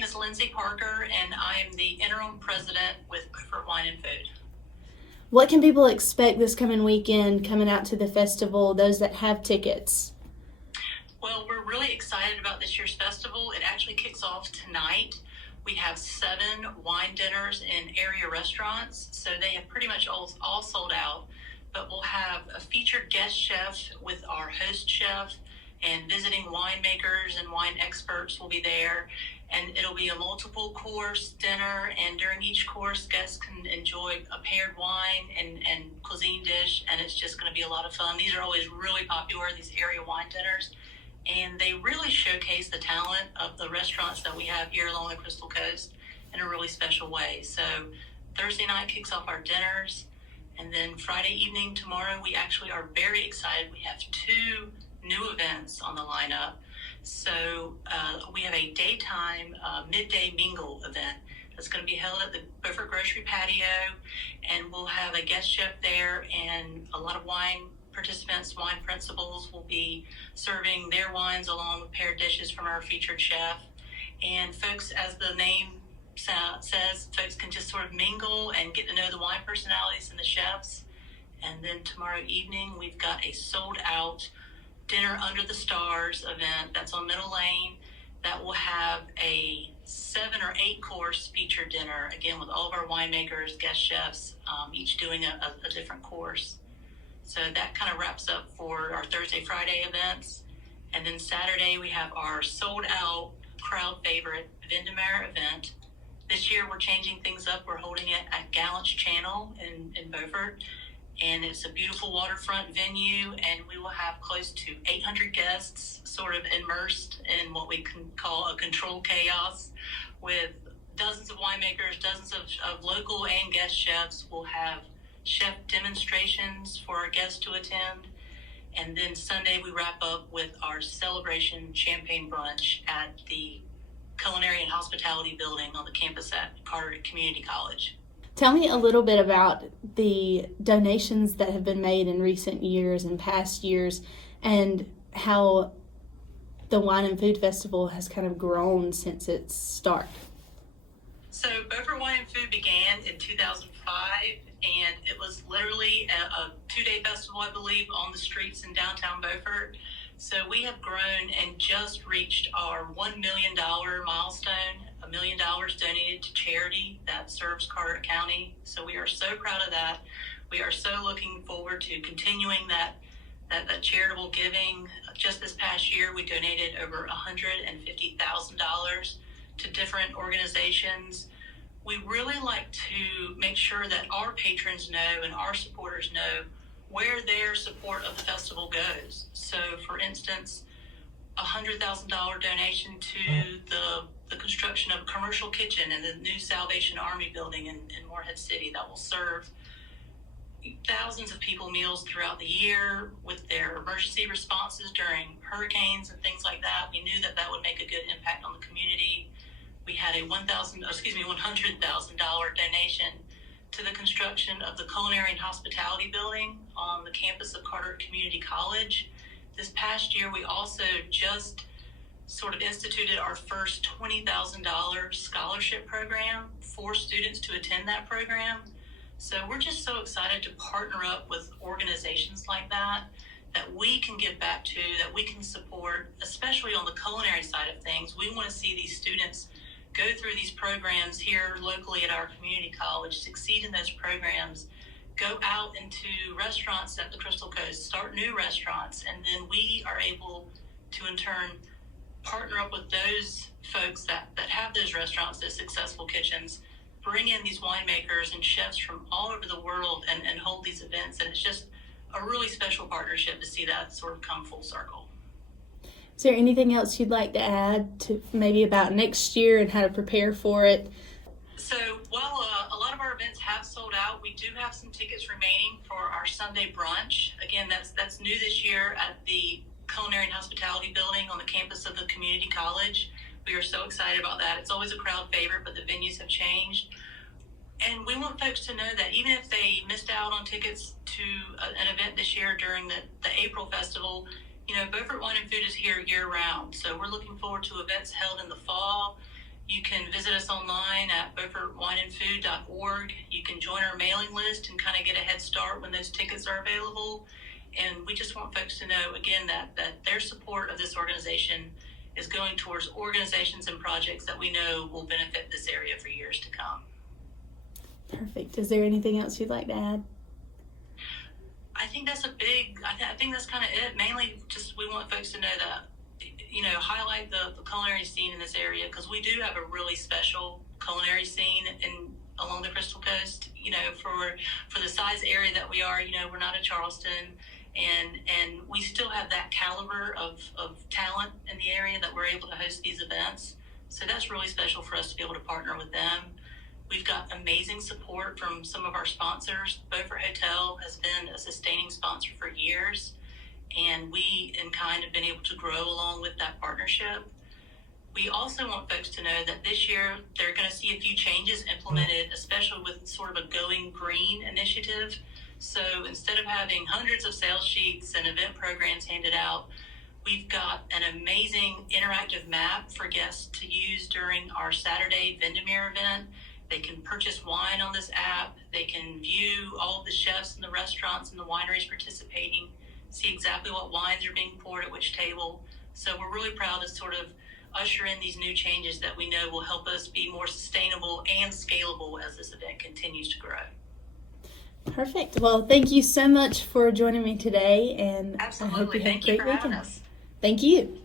name is Lindsay Parker, and I am the interim president with Beaufort Wine and Food. What can people expect this coming weekend coming out to the festival, those that have tickets? Well, we're really excited about this year's festival. It actually kicks off tonight. We have 7 wine dinners in area restaurants, so they have pretty much all sold out. But we'll have a featured guest chef with our host chef, and visiting winemakers and wine experts will be there. And it'll be a multiple course dinner, and during each course, guests can enjoy a paired wine and cuisine dish, and it's just going to be a lot of fun. These are always really popular, these area wine dinners, and they really showcase the talent of the restaurants that we have here along the Crystal Coast in a really special way. So Thursday night kicks off our dinners, and then Friday evening tomorrow, we actually are very excited. We have 2 new events on the lineup. So we have a daytime midday mingle event that's going to be held at the Beaufort Grocery Patio, and we'll have a guest chef there, and a lot of wine participants, wine principals will be serving their wines along with paired dishes from our featured chef. And folks, as the name says, folks can just sort of mingle and get to know the wine personalities and the chefs. And then tomorrow evening, we've got a sold out Dinner Under the Stars event that's on Middle Lane that will have a 7 or 8 course featured dinner, again with all of our winemakers, guest chefs, each doing a different course. So that kind of wraps up for our Thursday, Friday events. And then Saturday we have our sold out crowd favorite Vendemare event. This year we're changing things up. We're holding it at Gallant's Channel in Beaufort. And it's a beautiful waterfront venue, and we will have close to 800 guests sort of immersed in what we can call a controlled chaos with dozens of winemakers, dozens of local and guest chefs. We'll have chef demonstrations for our guests to attend. And then Sunday we wrap up with our celebration champagne brunch at the Culinary and Hospitality Building on the campus at Carter Community College. Tell me a little bit about the donations that have been made in recent years and past years, and how the Wine and Food Festival has kind of grown since its start. So Beaufort Wine and Food began in 2005, and it was literally a 2-day festival, I believe, on the streets in downtown Beaufort. So we have grown and just reached our $1 million milestone, $1 million donated to charity that serves Carter County. So we are so proud of that. We are so looking forward to continuing that charitable giving. Just this past year, we donated over $150,000 to different organizations. We really like to make sure that our patrons know and our supporters know where their support of the festival goes. So, for instance, a $100,000 donation to the construction of a commercial kitchen in the new Salvation Army building in Morehead City that will serve thousands of people meals throughout the year with their emergency responses during hurricanes and things like that. We knew that would make a good impact on the community. We had a $100,000 donation to the construction of the Culinary and Hospitality Building on the campus of Carter Community College. This past year, we also just sort of instituted our first $20,000 scholarship program for students to attend that program. So we're just so excited to partner up with organizations like that we can give back to, that we can support, especially on the culinary side of things. We want to see these students go through these programs here locally at our community college, succeed in those programs, go out into restaurants at the Crystal Coast, start new restaurants, and then we are able to in turn partner up with those folks that have those restaurants, those successful kitchens, bring in these winemakers and chefs from all over the world and hold these events. And it's just a really special partnership to see that sort of come full circle. Is there anything else you'd like to add to maybe about next year and how to prepare for it? So while a lot of our events have sold out, we do have some tickets remaining for our Sunday brunch. Again, that's new this year at the Culinary and Hospitality Building on the campus of the community college. We are so excited about that. It's always a crowd favorite, but the venues have changed. And we want folks to know that even if they missed out on tickets to an event this year during the April festival, Beaufort Wine and Food is here year round. So we're looking forward to events held in the fall. You can visit us online at BeaufortWineandFood.org. You can join our mailing list and kind of get a head start when those tickets are available. And we just want folks to know, again, that their support of this organization is going towards organizations and projects that we know will benefit this area for years to come. Perfect. Is there anything else you'd like to add? I think that's I think that's kind of it. Mainly just we want folks to know that, highlight the culinary scene in this area, because we do have a really special culinary scene along the Crystal Coast. For the size area that we are, we're not in Charleston, and we still have that caliber of talent in the area that we're able to host these events. So that's really special for us to be able to partner with them. We've got amazing support from some of our sponsors. Beaufort Hotel has been a sustaining sponsor for years, and we in kind have been able to grow along with that partnership. We also want folks to know that this year they're going to see a few changes implemented, especially with sort of a Going Green initiative. So instead of having hundreds of sales sheets and event programs handed out, we've got an amazing interactive map for guests to use during our Saturday Vendemere event. They can purchase wine on this app. They can view all of the chefs and the restaurants and the wineries participating, see exactly what wines are being poured at which table. So we're really proud to sort of usher in these new changes that we know will help us be more sustainable and scalable as this event continues to grow. Perfect. Well, thank you so much for joining me today, and Absolutely. I hope you have Thank a great you for weekend. having us. Thank you.